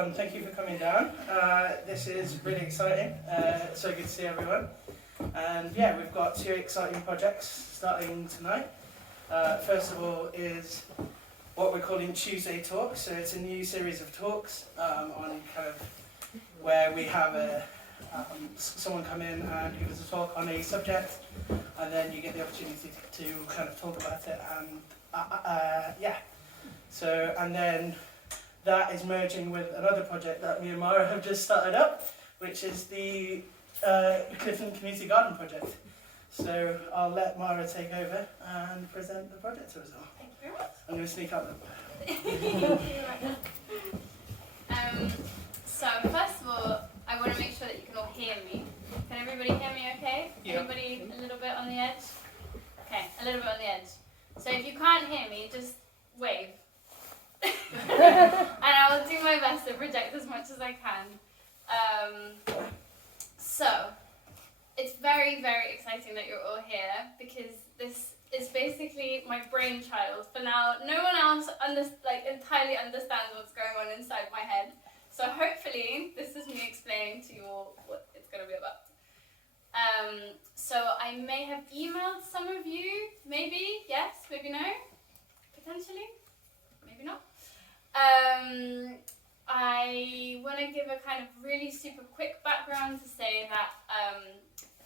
everyone, thank you for coming down. This is really exciting, so good to see everyone. And yeah, we've got two exciting projects starting tonight. First of all is what we're calling Tuesday Talks. So it's a new series of talks on kind of where we have someone come in and give us a talk on a subject, and then you get the opportunity to kind of talk about it. And yeah, so and then that is merging with another project that me and Mara have just started up, which is the Clifton Community Garden Project. So I'll let Mara take over and present the project to us all. Thank you very much. I'm going to sneak up So first of all, I want to make sure that you can all hear me. Can everybody hear me okay? Yeah. Anybody a little bit on the edge? Okay, a little bit on the edge. So if you can't hear me, just wave. And I will do my best to project as much as I can. So, it's very, very exciting that you're all here because this is basically my brainchild. For now, no one else entirely understands what's going on inside my head. So hopefully, this is me explaining to you all what it's going to be about. So I may have emailed some of you, maybe, yes, maybe no, potentially, maybe not. I want to give a kind of really super quick background to say that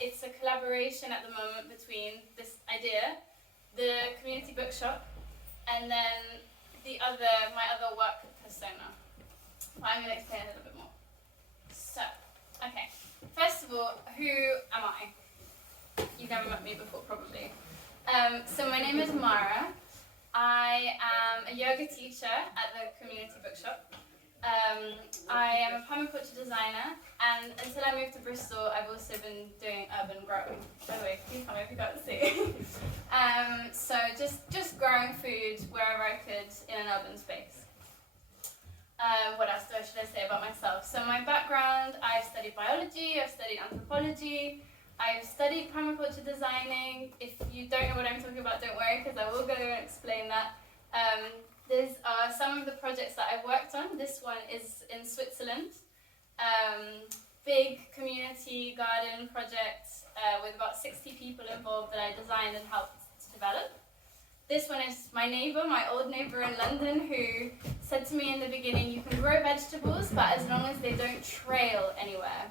it's a collaboration at the moment between this idea, the community bookshop, and then my other work persona. I'm going to explain a little bit more. So, okay, first of all, who am I? You've never met me before, probably. So my name is Mara. I am a yoga teacher at the community bookshop. I am a permaculture designer, and until I moved to Bristol, I've also been doing urban growing. By the way, please tell me if you can't see. So just growing food wherever I could in an urban space. What else should I say about myself? So my background, I've studied biology, I've studied anthropology, I've studied permaculture designing. If you don't know what I'm talking about, don't worry, because I will go and explain that. These are some of the projects that I've worked on. This one is in Switzerland. Big community garden project with about 60 people involved that I designed and helped to develop. This one is my neighbour, my old neighbour in London, who said to me in the beginning, you can grow vegetables, but as long as they don't trail anywhere.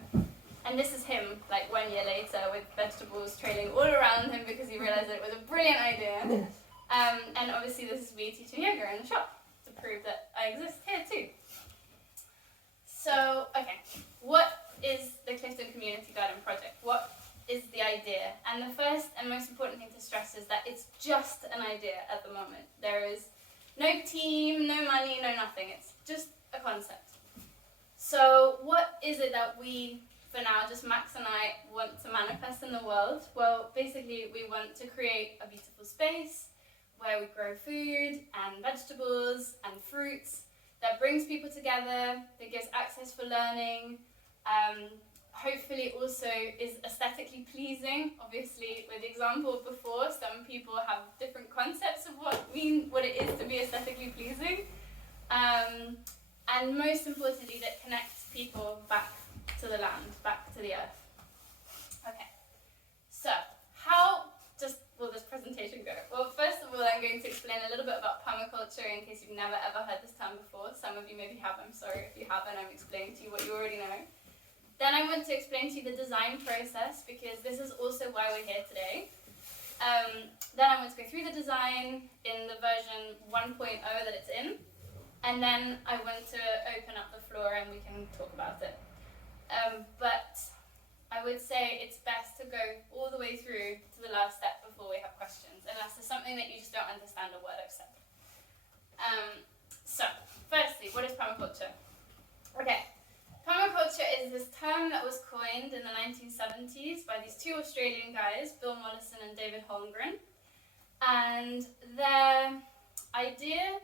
And this is him, like 1 year later, with vegetables trailing all around him because he realised that it was a brilliant idea. And obviously this is me teaching yoga in the shop to prove that I exist here too. So, okay, what is the Clifton Community Garden Project? What is the idea? And the first and most important thing to stress is that it's just an idea at the moment. There is no team, no money, no nothing. It's just a concept. So what is it that we, for now, just Max and I, want to manifest in the world? Well, basically we want to create a beautiful space where we grow food and vegetables and fruits that brings people together, that gives access for learning, hopefully also is aesthetically pleasing. Obviously, with the example before, some people have different concepts of what it is to be aesthetically pleasing. And most importantly, that connects people back to the land, back to the earth. Okay, so how will this presentation go? Well, first of all, I'm going to explain a little bit about permaculture in case you've never ever heard this term before. Some of you maybe have, I'm sorry if you haven't, I'm explaining to you what you already know. Then I want to explain to you the design process because this is also why we're here today. Then I want to go through the design in the version 1.0 that it's in. And then I want to open up the floor and we can talk about it. But I would say it's best to go all the way through to the last step before we have questions, unless there's something that you just don't understand a word I've said. So, firstly, what is permaculture? Okay, permaculture is this term that was coined in the 1970s by these two Australian guys, Bill Mollison and David Holmgren. And their idea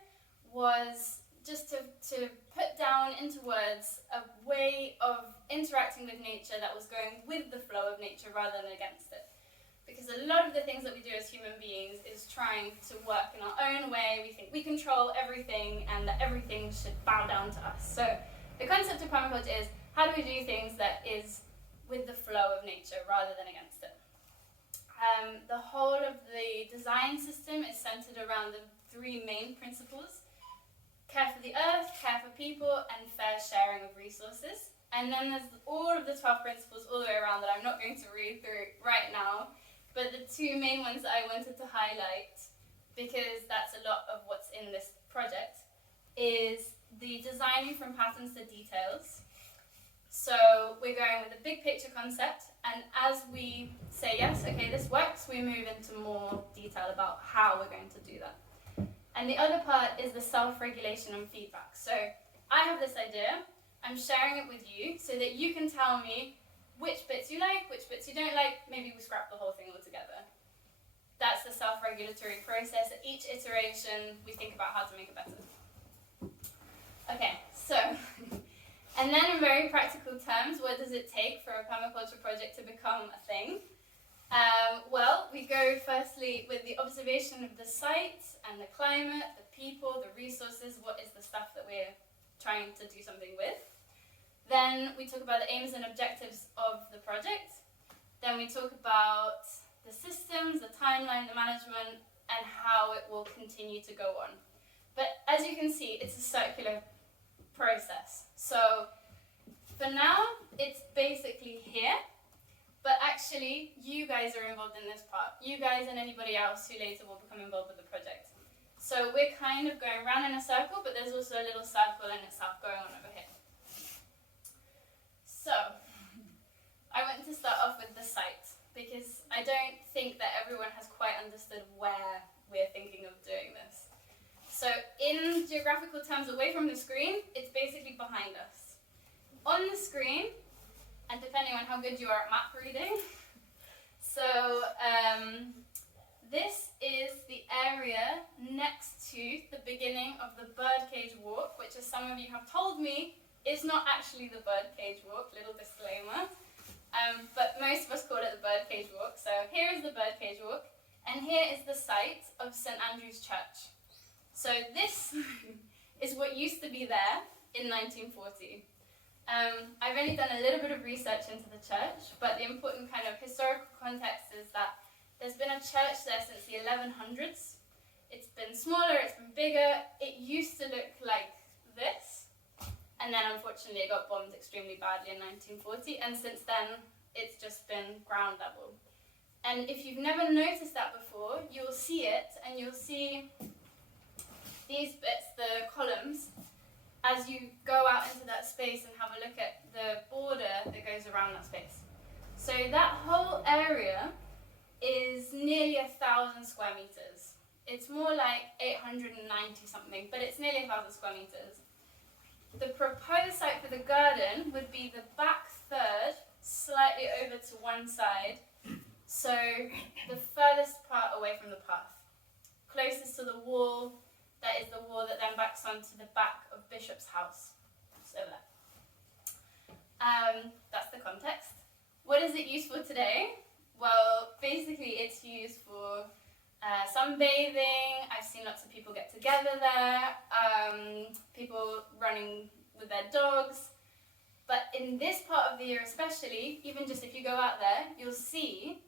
was just to put down into words a way of interacting with nature that was going with the flow of nature rather than against it. Because a lot of the things that we do as human beings is trying to work in our own way. We think we control everything and that everything should bow down to us. So the concept of permaculture is, how do we do things that is with the flow of nature rather than against it? The whole of the design system is centered around the three main principles: care for the earth, care for people, and fair sharing of resources. And then there's all of the 12 principles all the way around that I'm not going to read through right now, but the two main ones that I wanted to highlight, because that's a lot of what's in this project, is the designing from patterns to details. So we're going with a big picture concept, and as we say, yes, okay, this works, we move into more detail about how we're going to do that. And the other part is the self-regulation and feedback. So I have this idea, I'm sharing it with you so that you can tell me which bits you like, which bits you don't like, maybe we scrap the whole thing altogether. That's the self-regulatory process. At each iteration, we think about how to make it better. Okay, so, and then in very practical terms, what does it take for a permaculture project to become a thing? Well, we go firstly with the observation of the site and the climate, the people, the resources, what is the stuff that we're trying to do something with. Then we talk about the aims and objectives of the project. Then we talk about the systems, the timeline, the management, and how it will continue to go on. But as you can see, it's a circular process. So for now, it's basically here. But actually, you guys are involved in this part. You guys and anybody else who later will become involved with the project. So we're kind of going round in a circle, but there's also a little circle in itself going on over here. So, I want to start off with the site, because I don't think that everyone has quite understood where we're thinking of doing this. So, in geographical terms, away from the screen, it's basically behind us. On the screen, and depending on how good you are at map reading. So this is the area next to the beginning of the birdcage walk, which, as some of you have told me, is not actually the birdcage walk, little disclaimer. But most of us call it the birdcage walk. So here is the birdcage walk, and here is the site of St. Andrew's Church. So this is what used to be there in 1940. I've only done a little bit of research into the church, but the important kind of historical context is that there's been a church there since the 1100s. It's been smaller, it's been bigger. It used to look like this, and then unfortunately it got bombed extremely badly in 1940, and since then it's just been ground level. And if you've never noticed that before, you'll see it, and you'll see these bits, the columns, as you go out into that space and have a look at the border that goes around that space. So that whole area is nearly 1,000 square meters. It's more like 890 something, but it's nearly 1,000 square meters. The proposed site for the garden would be the back third, slightly over to one side, so the furthest part away from the path, closest to the wall. That is the wall that then backs onto the back of Bishop's house. So there. That's the context. What is it used for today? Well, basically it's used for sunbathing. I've seen lots of people get together there, people running with their dogs. But in this part of the year especially, even just if you go out there, you'll see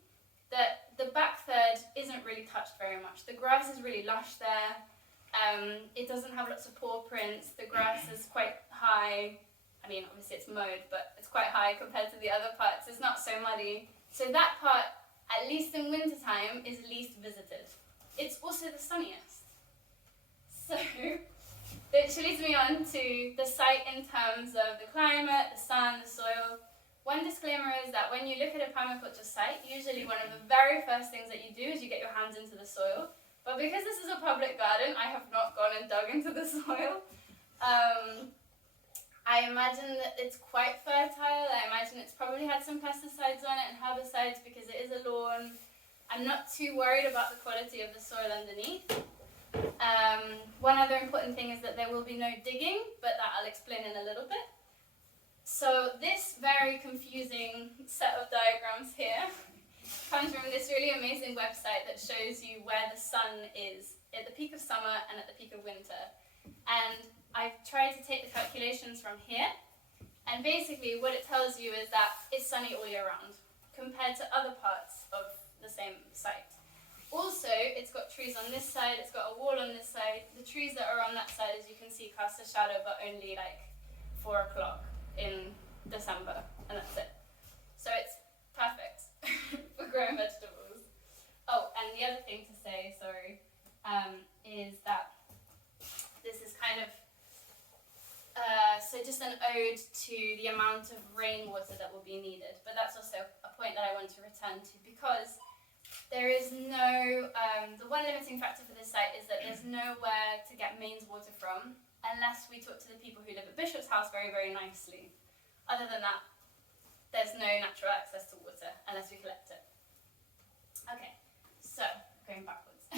that the back third isn't really touched very much. The grass is really lush there. It doesn't have lots of paw prints. The grass is quite high. I mean, obviously it's mowed, but it's quite high compared to the other parts. It's not so muddy. So that part, at least in wintertime, is least visited. It's also the sunniest. So, which leads me on to the site in terms of the climate, the sun, the soil. One disclaimer is that when you look at a permaculture site, usually one of the very first things that you do is you get your hands into the soil. But because this is a public garden, I have not gone and dug into the soil. I imagine that it's quite fertile. I imagine it's probably had some pesticides on it and herbicides because it is a lawn. I'm not too worried about the quality of the soil underneath. One other important thing is that there will be no digging, but that I'll explain in a little bit. So this very confusing set of diagrams here comes from this really amazing website that shows you where the sun is at the peak of summer and at the peak of winter. And I've tried to take the calculations from here, and basically what it tells you is that it's sunny all year round, compared to other parts of the same site. Also, it's got trees on this side, it's got a wall on this side. The trees that are on that side, as you can see, cast a shadow, but only like 4 o'clock in December, and that's it. So it's perfect for growing vegetables. Oh, and the other thing to say, sorry, is that this is kind of so just an ode to the amount of rainwater that will be needed. But that's also a point that I want to return to, because there is no, the one limiting factor for this site is that there's nowhere to get mains water from unless we talk to the people who live at Bishop's house very, very nicely. Other than that, there's no natural access to water unless we collect it. Okay, so going backwards.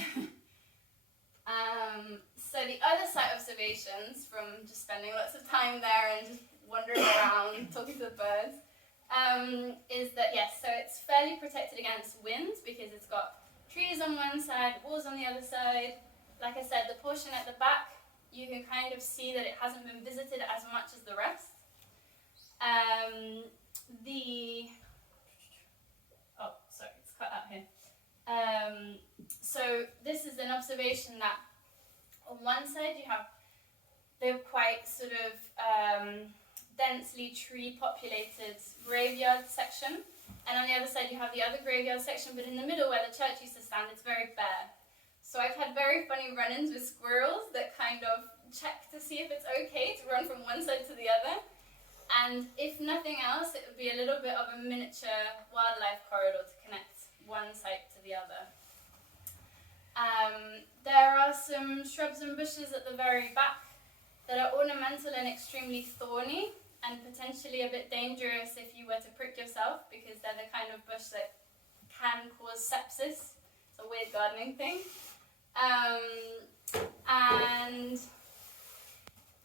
So the other site observations from just spending lots of time there and just wandering around, talking to the birds, is that yes, so it's fairly protected against winds because it's got trees on one side, walls on the other side. Like I said, the portion at the back, you can kind of see that it hasn't been visited as much as the rest. Oh, sorry, it's cut out here. So this is an observation that on one side you have the quite sort of densely tree populated graveyard section, and on the other side you have the other graveyard section, but in the middle where the church used to stand, it's very bare. So I've had very funny run-ins with squirrels that kind of check to see if it's okay to run from one side to the other. And if nothing else, it would be a little bit of a miniature wildlife corridor to connect one site to the other. There are some shrubs and bushes at the very back that are ornamental and extremely thorny, and potentially a bit dangerous if you were to prick yourself, because they're the kind of bush that can cause sepsis. It's a weird gardening thing. And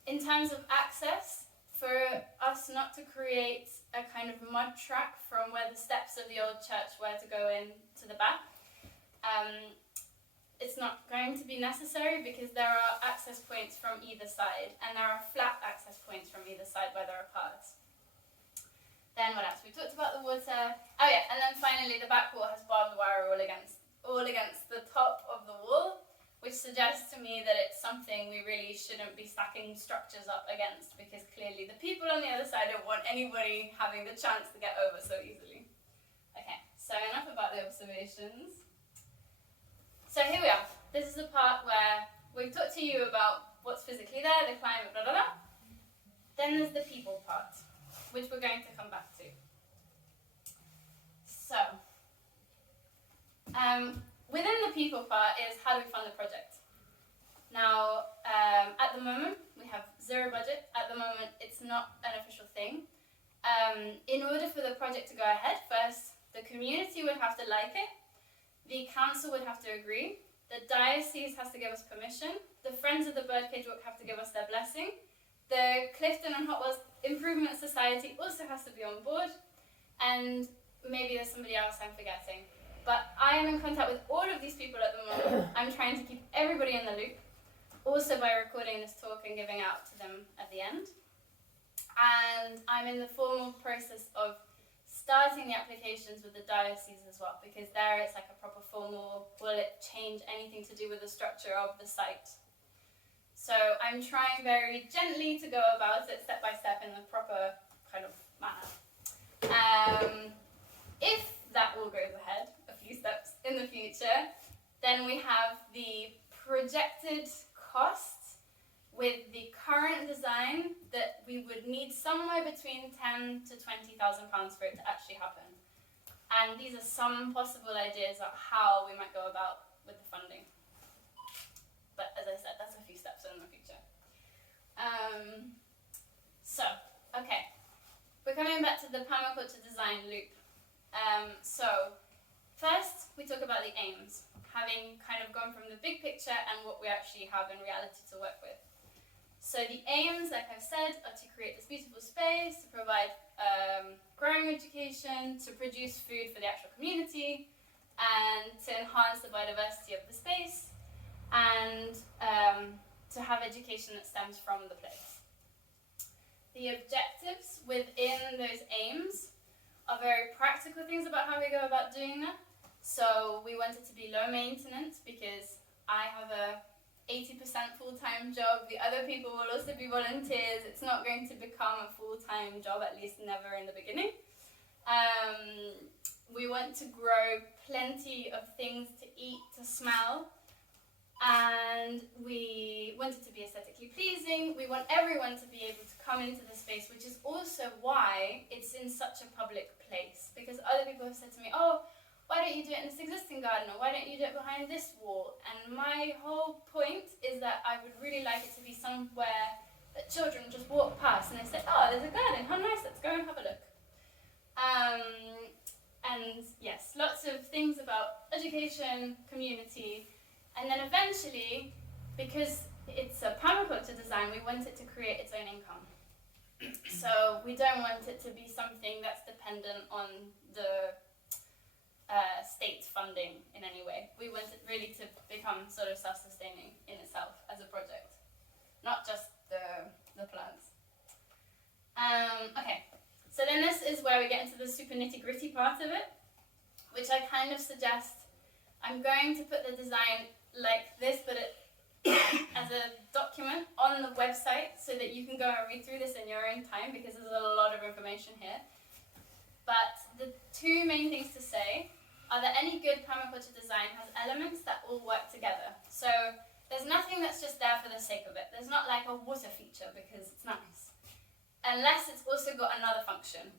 in terms of access, for us not to create a kind of mud track from where the steps of the old church were to go in to the back, it's not going to be necessary because there are access points from either side, and there are flat access points from either side where there are paths. Then what else? We talked about the water. Oh yeah, and then finally the back wall has barbed wire all against the top of the wall, which suggests to me that it's something we really shouldn't be stacking structures up against, because clearly the people on the other side don't want anybody having the chance to get over so easily. Okay, so enough about the observations. So here we are. This is the part where we've talked to you about what's physically there, the climate, blah, blah, blah. Then there's the people part, which we're going to come back to. So, within the people part is how do we fund the project? Now, at the moment, we have zero budget. At the moment, it's not an official thing. In order for the project to go ahead, first, the community would have to like it. The council would have to agree. The diocese has to give us permission. The Friends of the Birdcage Walk have to give us their blessing. The Clifton and Hot Wells Improvement Society also has to be on board. And maybe there's somebody else I'm forgetting. But I am in contact with all of these people at the moment. I'm trying to keep everybody in the loop. Also by recording this talk and giving out to them at the end. And I'm in the formal process of starting the applications with the diocese as well, because there it's like a proper formal, will it change anything to do with the structure of the site? So I'm trying very gently to go about it step by step in the proper kind of manner. If that all goes ahead, a few steps in the future, then we have the projected costs with the current design that we would need somewhere between £10,000 to £20,000 for it to actually happen. And these are some possible ideas of how we might go about with the funding. But as I said, that's a few steps in the future. Okay, we're coming back to the permaculture design loop. So first, we talk about the aims, having kind of gone from the big picture and what we actually have in reality to work with. So the aims, like I've said, are to create this beautiful space, to provide growing education, to produce food for the actual community, and to enhance the biodiversity of the space, and to have education that stems from the place. The objectives within those aims are very practical things about how we go about doing that. So we want it to be low maintenance because I have a 80% full-time job. The other people will also be volunteers. It's not going to become a full-time job, at least never in the beginning. We want to grow plenty of things to eat, to smell, and we want it to be aesthetically pleasing. We want everyone to be able to come into the space, which is also why it's in such a public place. Because other people have said to me, oh, why don't you do it in this existing garden, or why don't you do it behind this wall? And my whole point is that I would really like it to be somewhere that children just walk past and they say, oh, there's a garden, how nice, let's go and have a look. And yes, lots of things about education, community, and then eventually, because it's a permaculture design, we want it to create its own income. So we don't want it to be something that's dependent on the state funding in any way. We want it really to become sort of self-sustaining in itself as a project, not just the plants. Okay, so then this is where we get into the super nitty-gritty part of it, which I kind of suggest. I'm going to put the design like this, but as a document on the website so that you can go and read through this in your own time, because there's a lot of information here. But the two main things to say are that any good permaculture design has elements that all work together. So there's nothing that's just there for the sake of it. There's not like a water feature because it's nice, unless it's also got another function.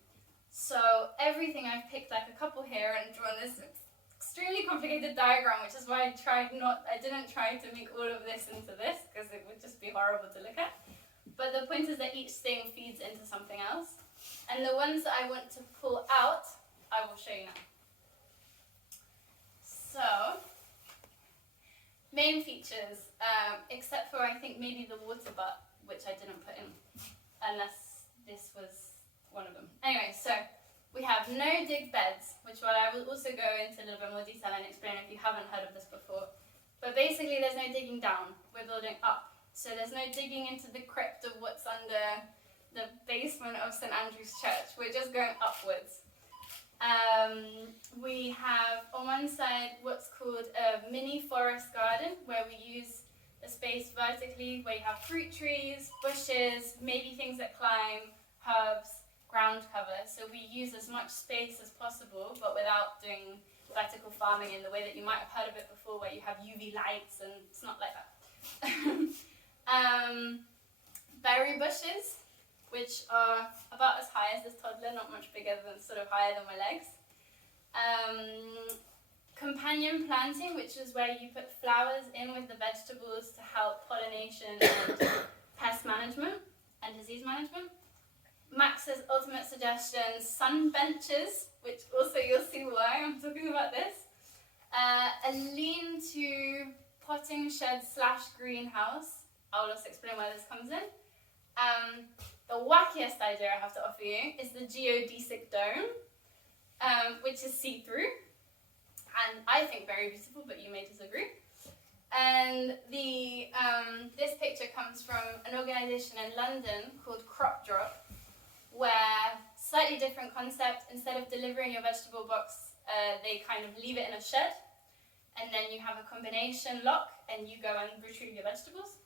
So everything I've picked like a couple here and drawn this extremely complicated diagram, which is why I didn't try to make all of this into this, because it would just be horrible to look at. But the point is that each thing feeds into something else. And the ones that I want to pull out, I will show you now. So, main features, except for I think maybe the water butt, which I didn't put in, unless this was one of them. Anyway, so we have no dig beds, which I will also go into a little bit more detail and explain if you haven't heard of this before. But basically there's no digging down, we're building up. So there's no digging into the crypt of what's under the basement of St. Andrew's Church, we're just going upwards. We have on one side what's called a mini forest garden, where we use the space vertically, where you have fruit trees, bushes, maybe things that climb, herbs, ground cover. So we use as much space as possible, but without doing vertical farming in the way that you might have heard of it before, where you have UV lights, and it's not like that. Berry bushes, which are about as high as this toddler, not much bigger than, sort of higher than my legs. Companion planting, which is where you put flowers in with the vegetables to help pollination and pest management and disease management. Max's ultimate suggestion, sun benches, which also you'll see why I'm talking about this. A lean-to potting shed / greenhouse. I'll also explain where this comes in. The wackiest idea I have to offer you is the geodesic dome, which is see-through, and I think very beautiful, but you may disagree. And this picture comes from an organisation in London called Crop Drop, where slightly different concept. Instead of delivering your vegetable box, they kind of leave it in a shed, and then you have a combination lock, and you go and retrieve your vegetables.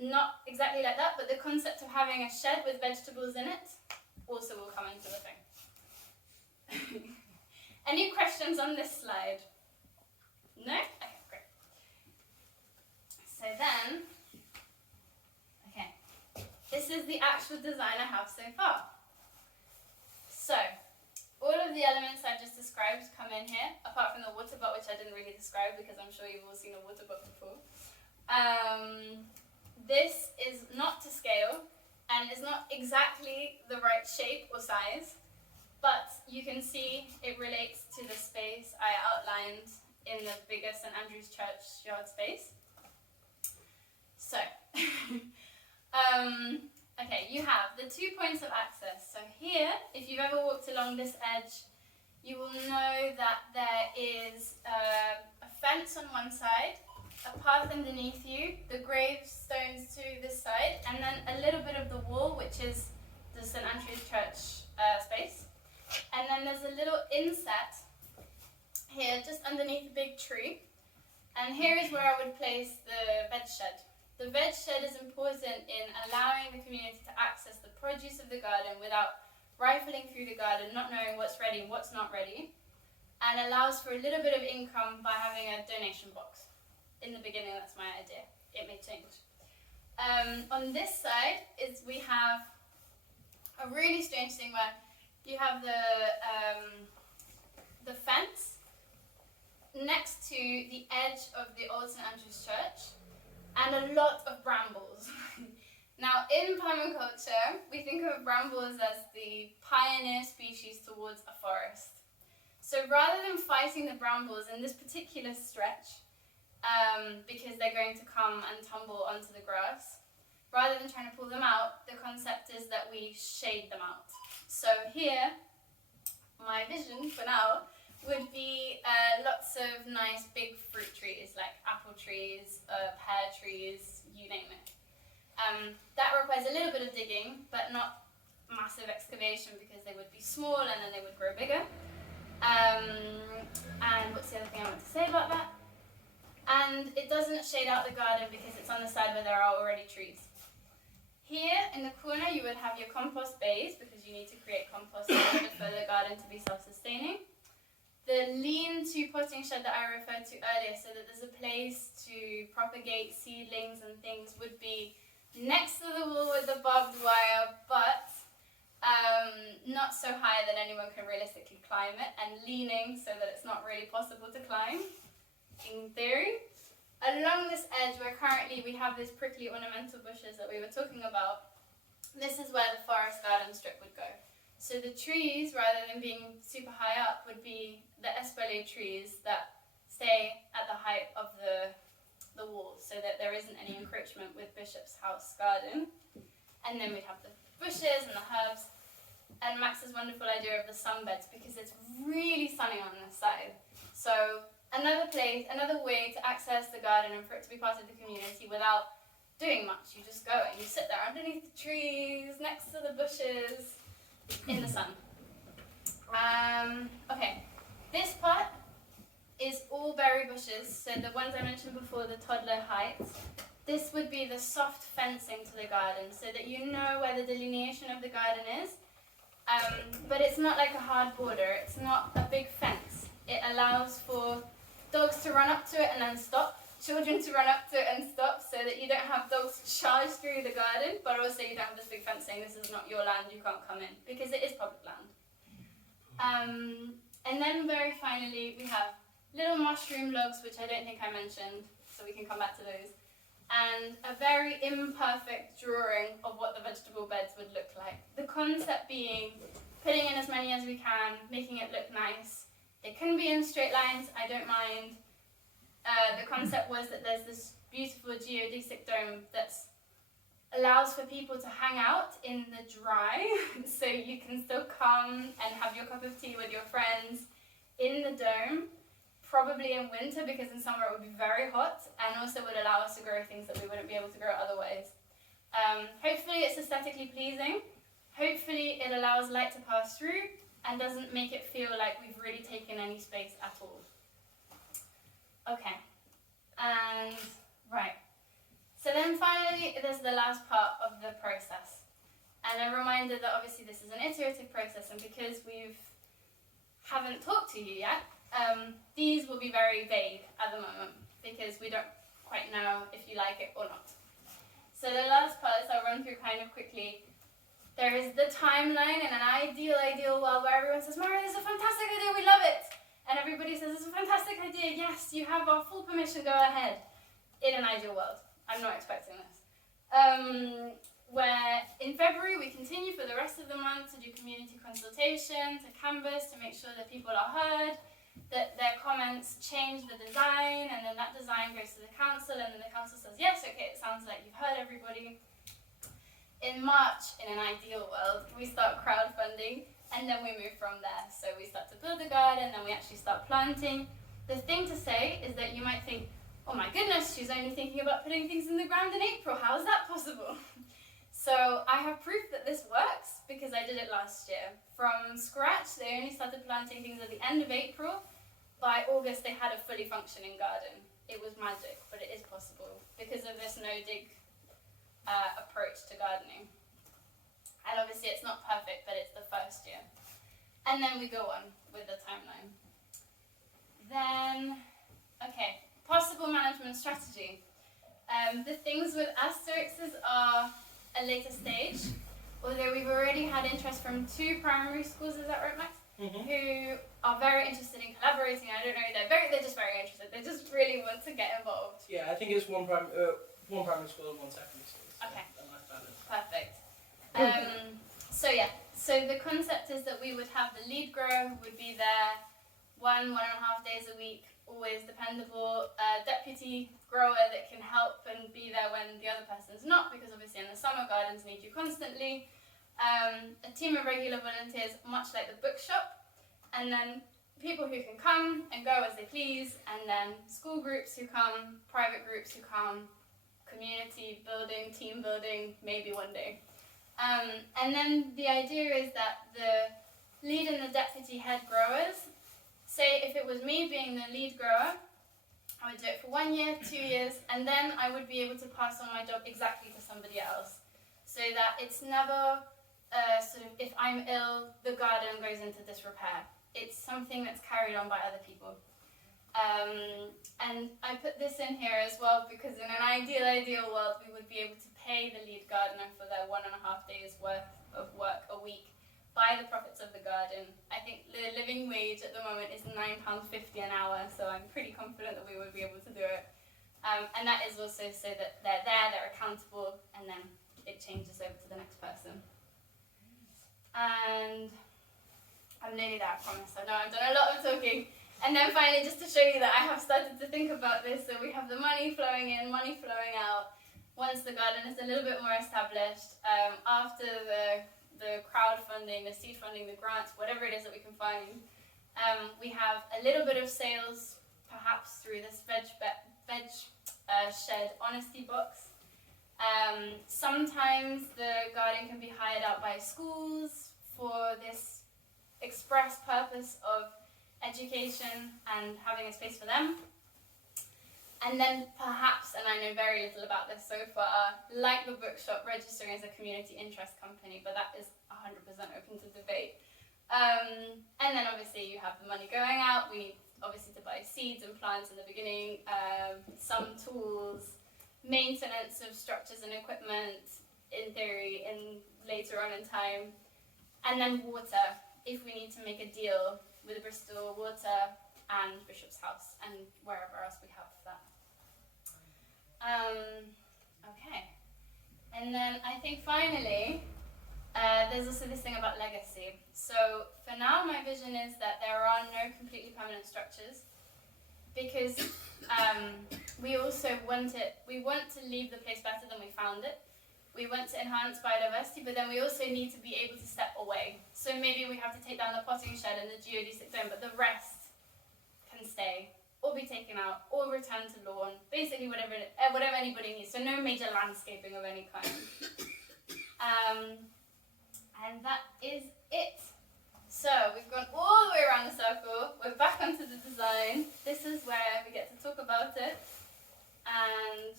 Not exactly like that, but the concept of having a shed with vegetables in it also will come into the thing. Any questions on this slide? No? Okay, great. So then, this is the actual design I have so far. So, all of the elements I just described come in here, apart from the water butt, which I didn't really describe because I'm sure you've all seen a water butt before. This is not to scale, and it's not exactly the right shape or size, but you can see it relates to the space I outlined in the bigger St. Andrew's Church yard space. So, okay, you have the 2 points of access. So here, if you've ever walked along this edge, you will know that there is a fence on one side a path underneath you, the gravestones to this side, and then a little bit of the wall, which is the St Andrew's Church space. And then there's a little inset here, just underneath a big tree. And here is where I would place the veg shed. The veg shed is important in allowing the community to access the produce of the garden without rifling through the garden, not knowing what's ready and what's not ready, and allows for a little bit of income by having a donation box. In the beginning, that's my idea. It may change. On this side is we have a really strange thing where you have the fence next to the edge of the old St Andrew's Church, and a lot of brambles. Now, in permaculture, we think of brambles as the pioneer species towards a forest. So rather than fighting the brambles in this particular stretch, because they're going to come and tumble onto the grass, rather than trying to pull them out, the concept is that we shade them out. So here, my vision for now would be lots of nice big fruit trees, like apple trees, pear trees, you name it. That requires a little bit of digging, but not massive excavation, because they would be small and then they would grow bigger. And what's the other thing I want to say about that? And it doesn't shade out the garden because it's on the side where there are already trees. Here in the corner you would have your compost bays, because you need to create compost in order for the garden to be self-sustaining. The lean-to potting shed that I referred to earlier, so that there's a place to propagate seedlings and things, would be next to the wall with the barbed wire, but not so high that anyone can realistically climb it, and leaning so that it's not really possible to climb, in theory. Along this edge, where currently we have these prickly ornamental bushes that we were talking about, this is where the forest garden strip would go. So the trees, rather than being super high up, would be the espalier trees that stay at the height of the wall, so that there isn't any encroachment with Bishop's house garden. And then we'd have the bushes and the herbs, and Max's wonderful idea of the sunbeds, because it's really sunny on this side. So another place, another way to access the garden and for it to be part of the community without doing much. You just go and you sit there underneath the trees, next to the bushes, in the sun. Okay, this part is all berry bushes, so the ones I mentioned before, the toddler heights. This would be the soft fencing to the garden, so that you know where the delineation of the garden is, but it's not like a hard border, it's not a big fence. It allows for dogs to run up to it and then stop, children to run up to it and stop, so that you don't have dogs charge through the garden, but also you don't have this big fence saying this is not your land, you can't come in, because it is public land. And then very finally we have little mushroom logs, which I don't think I mentioned, so we can come back to those, and a very imperfect drawing of what the vegetable beds would look like. The concept being putting in as many as we can, making it look nice. They can be in straight lines, I don't mind. The concept was that there's this beautiful geodesic dome that allows for people to hang out in the dry, so you can still come and have your cup of tea with your friends in the dome, probably in winter, because in summer it would be very hot, and also would allow us to grow things that we wouldn't be able to grow otherwise. Hopefully it's aesthetically pleasing. Hopefully it allows light to pass through and doesn't make it feel like we've really taken any space at all. Okay, and right. So then finally, there's the last part of the process. And a reminder that obviously this is an iterative process, and because haven't talked to you yet, these will be very vague at the moment, because we don't quite know if you like it or not. So the last part, I'll run through kind of quickly. There is the timeline in an ideal world where everyone says, Mara, this is a fantastic idea, we love it. And everybody says, it's a fantastic idea, yes, you have our full permission, go ahead. In an ideal world. I'm not expecting this. Where in February we continue for the rest of the month to do community consultation, to canvass, to make sure that people are heard, that their comments change the design, and then that design goes to the council, and then the council says, yes, okay, it sounds like you've heard everybody. In March, in an ideal world, we start crowdfunding, and then we move from there. So we start to build a garden, then we actually start planting. The thing to say is that you might think, oh my goodness, she's only thinking about putting things in the ground in April. How is that possible? So I have proof that this works because I did it last year. From scratch, they only started planting things at the end of April. By August, they had a fully functioning garden. It was magic, but it is possible because of this no-dig approach to gardening. And obviously it's not perfect, but it's the first year. And then we go on with the timeline. Then, okay, possible management strategy. The things with asterisks are a later stage, although we've already had interest from 2 primary schools, is that right, Max? Who are very interested in collaborating. I don't know, they're just very interested. They just really want to get involved. Yeah, I think it's one primary school and 1 secondary school. So Okay. a nice balance. Perfect. So the concept is that we would have the lead grower who would be there 1.5 days a week, always dependable, deputy grower that can help and be there when the other person's not, because obviously in the summer gardens need you constantly. A team of regular volunteers, much like the bookshop, and then people who can come and go as they please, and then school groups who come, private groups who come, community building, team building, maybe one day. And then the idea is that the lead and the deputy head growers, say if it was me being the lead grower, I would do it for 1 year, 2 years, and then I would be able to pass on my job exactly to somebody else. So that it's never sort of, if I'm ill, the garden goes into disrepair. It's something that's carried on by other people. And I put this in here as well because in an ideal world, we would be able to pay the lead gardener for their 1.5 days worth of work a week by the profits of the garden. I think the living wage at the moment is £9.50 an hour, so I'm pretty confident that we would be able to do it. And that is also so that they're there, they're accountable, and then it changes over to the next person. And I'm nearly there, I promise. I know I've done a lot of talking. And then finally, just to show you that I have started to think about this, so we have the money flowing in, money flowing out. Once the garden is a little bit more established, after the crowdfunding, the seed funding, the grants, whatever it is that we can find, we have a little bit of sales, perhaps through this veg shed honesty box. Sometimes the garden can be hired out by schools for this express purpose of education and having a space for them. And then perhaps, and I know very little about this so far, like the bookshop, registering as a community interest company, but that is 100% open to debate. And then obviously you have the money going out. We need obviously to buy seeds and plants in the beginning, some tools, maintenance of structures and equipment, in theory, in later on in time, and then water, if we need to make a deal with Bristol Water and Bishop's House and wherever else we have that. Okay, and then I think finally there's also this thing about legacy. So for now my vision is that there are no completely permanent structures, because we also want to leave the place better than we found it. We want to enhance biodiversity, but then we also need to be able to step away. So maybe we have to take down the potting shed and the geodesic dome, but the rest can stay, or be taken out, or return to lawn. Basically whatever anybody needs. So no major landscaping of any kind. And that is it. So we've gone all the way around the circle. We're back onto the design. This is where we get to talk about it. And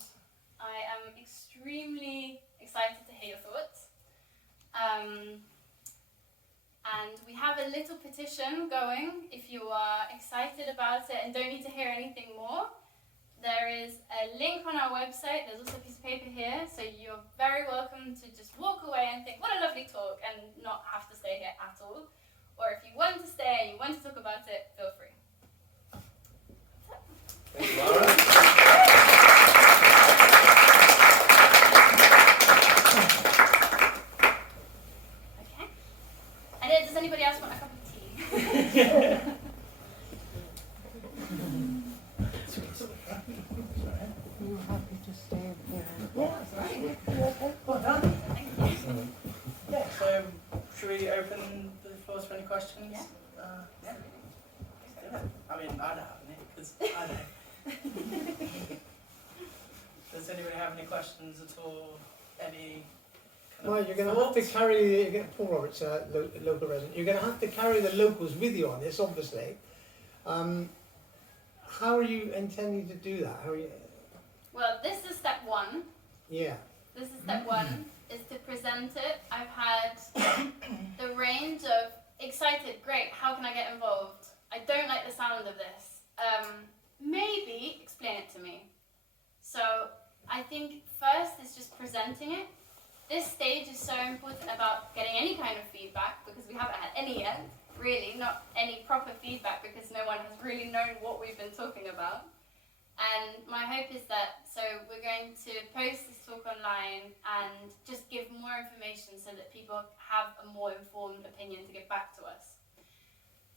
I am extremely excited to hear your thoughts. And we have a little petition going. If you are excited about it and don't need to hear anything more, there is a link on our website. There's also a piece of paper here, so you're very welcome to just walk away and think, what a lovely talk, and not have to stay here at all. Or if you want to stay and you want to talk about it, feel free. Thank you, Laura. Okay. And does anybody else want a cup of tea? You happy to stay there? Yeah, that's right. Well done. Thank you. Yeah, so should we open the floor for any questions? Yeah. Yeah. Let's do it. I mean, I don't have any, because I don't. Does anybody have any questions at all? Any kind of Well, you're going to have to thoughts? carry, Paul Roberts, local resident, you're going to have to carry the locals with you on this, obviously. How are you intending to do that? How are you, Well, this is step one. yeah. This is step one, is to present it. I've had the range of excited, great, how can I get involved? I don't like the sound of this. Maybe explain it to me. So I think first is just presenting it. This stage is so important about getting any kind of feedback, because we haven't had any yet, really, not any proper feedback, because no one has really known what we've been talking about. And my hope is that, so we're going to post this talk online and just give more information so that people have a more informed opinion to give back to us.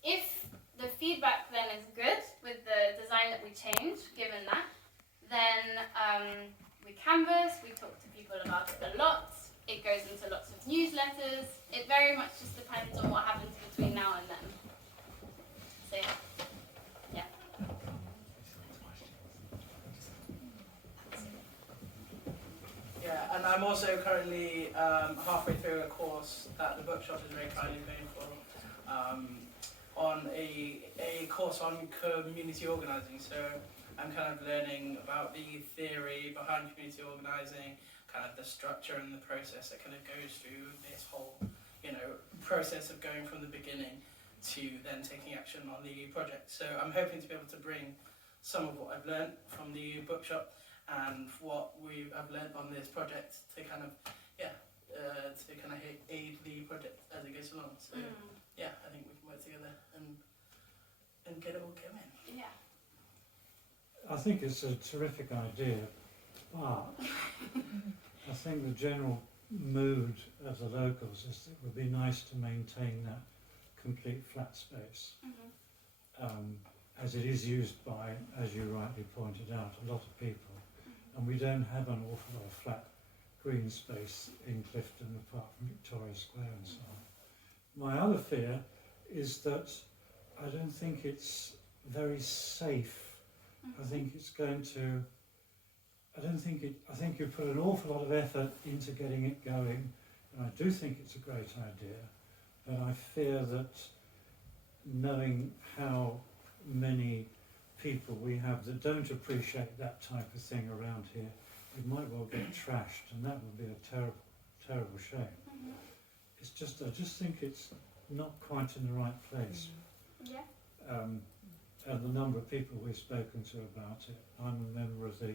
If the feedback then is good with the design that we change, given that, then we canvass, we talk to people about it a lot, it goes into lots of newsletters, it very much just depends on what happens between now and then. So yeah. Yeah, and I'm also currently halfway through a course that the bookshop is very kindly paying for, on a course on community organising. So I'm kind of learning about the theory behind community organising, kind of the structure and the process that kind of goes through this whole, process of going from the beginning to then taking action on the project. So I'm hoping to be able to bring some of what I've learned from the bookshop and what we have learned on this project to kind of, aid the project as it goes along. So yeah, I think we can work together and get it all going. Yeah. I think it's a terrific idea, but I think the general mood of the locals is that it would be nice to maintain that complete flat space, as it is used by, as you rightly pointed out, a lot of people. And we don't have an awful lot of flat green space in Clifton apart from Victoria Square and so on. My other fear is that I don't think it's very safe. I think it's going to, I think you put an awful lot of effort into getting it going, and I do think it's a great idea, but I fear that knowing how many people we have that don't appreciate that type of thing around here, it might well get trashed, and that would be a terrible, terrible shame. It's just, I just think it's not quite in the right place. Yeah. And the number of people we've spoken to about it, I'm a member of the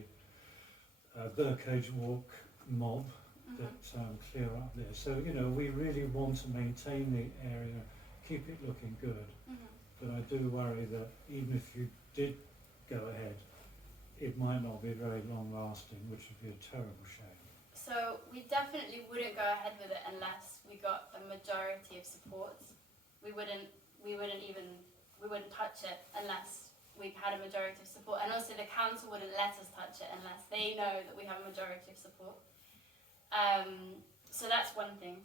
Birdcage Walk mob that clear up there. So, we really want to maintain the area, keep it looking good. But I do worry that even if you did go ahead, it might not be very long lasting, which would be a terrible shame. So we definitely wouldn't go ahead with it unless we got a majority of support. We wouldn't touch it unless we had a majority of support, and also the council wouldn't let us touch it unless they know that we have a majority of support. So that's one thing.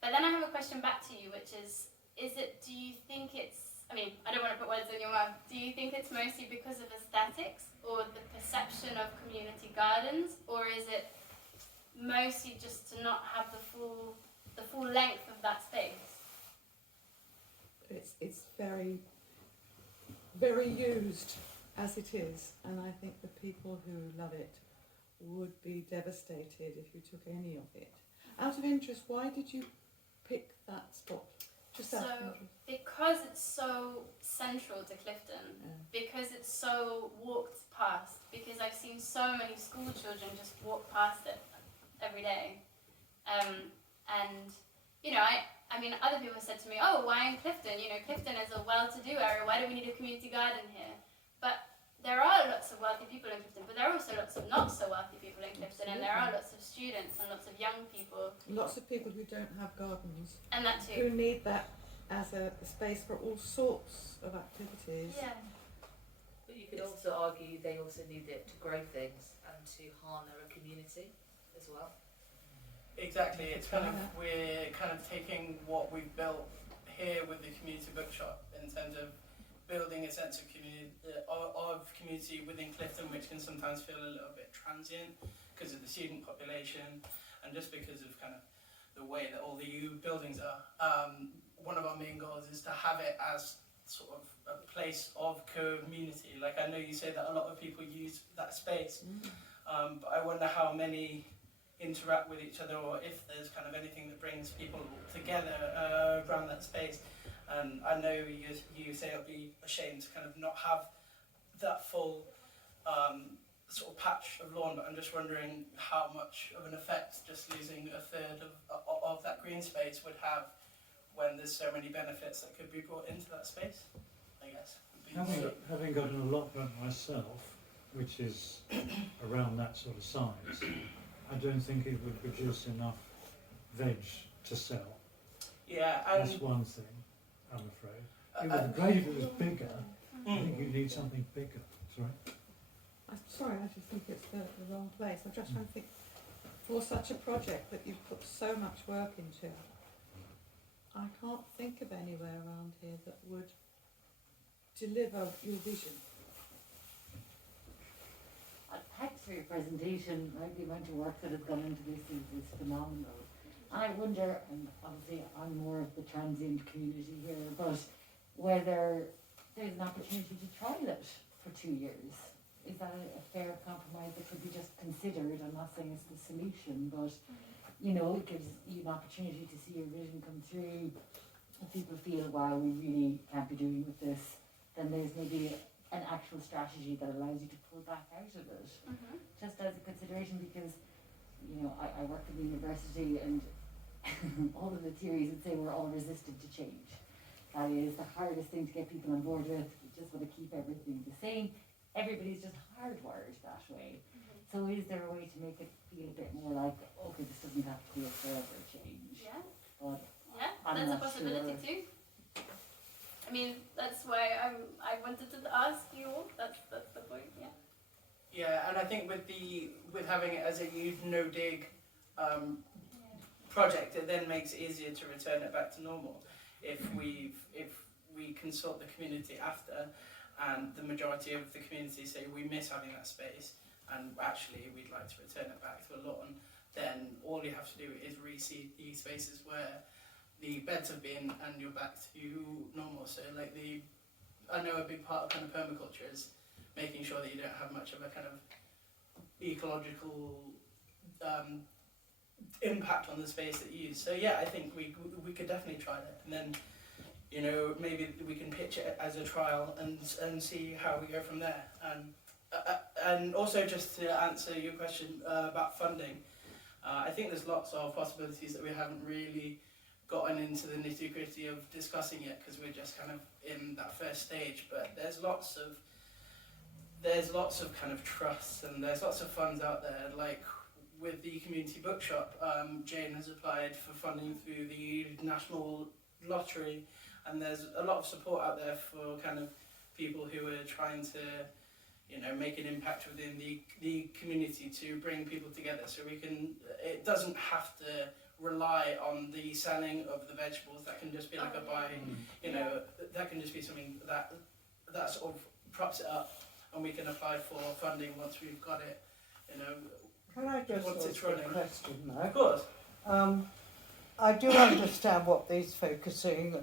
But then I have a question back to you, which is do you think it's, I don't want to put words in your mouth, do you think it's mostly because of aesthetics or the perception of community gardens, or is it mostly just to not have the full length of that space? It's very, very used as it is, and I think the people who love it would be devastated if you took any of it. Out of interest, why did you pick that spot? Just out of interest. Because it's so central to Clifton, because it's so walked past, because I've seen so many school children just walk past it every day. Other people said to me, oh, why in Clifton? Clifton is a well-to-do area, why do we need a community garden here? But there are lots of wealthy people in Clifton, but there are also lots of not so wealthy people in Clifton, and there are lots of students and lots of young people. Lots of people who don't have gardens. And that too. Who need that as a space for all sorts of activities. Yeah. But you could also argue they also need it to grow things and to harness a community as well. Exactly, it's we're kind of taking what we've built here with the community bookshop in terms of building a sense of community within Clifton, which can sometimes feel a little bit transient, because of the student population and just because of kind of the way that all the U buildings are. One of our main goals is to have it as sort of a place of community. Like, I know you say that a lot of people use that space, but I wonder how many interact with each other, or if there's kind of anything that brings people together around that space. And I know you say it'll be a shame to kind of not have that full sort of patch of lawn, but I'm just wondering how much of an effect just losing a third of that green space would have when there's so many benefits that could be brought into that space, I guess. Having got an allotment myself, which is around that sort of size, I don't think it would produce enough veg to sell. Yeah, That's and one thing, I'm afraid. It would be great if it was bigger. I think you need something bigger. Sorry? Sorry, I just think it's the wrong place. I'm just trying to think, for such a project that you've put so much work into, I can't think of anywhere around here that would deliver your vision. Thanks for your presentation. Like, the amount of work that has gone into this is phenomenal. And I wonder, and obviously I'm more of the transient community here, but whether there's an opportunity to trial it for 2 years. Is that a fair compromise that could be just considered? I'm not saying it's the solution, but you know, it gives you an opportunity to see your vision come through. If people feel, wow, we really can't be doing with this, then there's maybe an actual strategy that allows you to pull back out of it. Just as a consideration, because you know, I work in the university, and all of the theories would say we're all resistant to change. That is the hardest thing to get people on board with. We just want to keep everything the same. Everybody's just hardwired that way. So is there a way to make it feel a bit more like, okay, this doesn't have to be a forever change? Yeah. But Yeah, I'm that's a not possibility sure. too. I mean, that's why I wanted to ask you all. That's the point. Yeah. yeah, and I think with having it as a no dig project, it then makes it easier to return it back to normal. If we consult the community after, and the majority of the community say we miss having that space, and actually we'd like to return it back to a lawn, then all you have to do is reseed the spaces where the beds have been, and you're back to normal. So like I know a big part of kind of permaculture is making sure that you don't have much of a kind of ecological impact on the space that you use. So yeah, I think we could definitely try that, and then, you know, maybe we can pitch it as a trial and see how we go from there. And also, just to answer your question about funding, I think there's lots of possibilities that we haven't really gotten into the nitty-gritty of discussing yet, because we're just kind of in that first stage. But there's lots of kind of trusts, and there's lots of funds out there. Like with the community bookshop, Jane has applied for funding through the National Lottery, and there's a lot of support out there for kind of people who are trying to, you know, make an impact within the community to bring people together. So it doesn't have to rely on the selling of the vegetables. That can just be like a buy, you know, that can just be something that sort of props it up, and we can apply for funding once we've got it, you know. Can I just Once ask it's a running. question though? Of course. I do understand what these folk are saying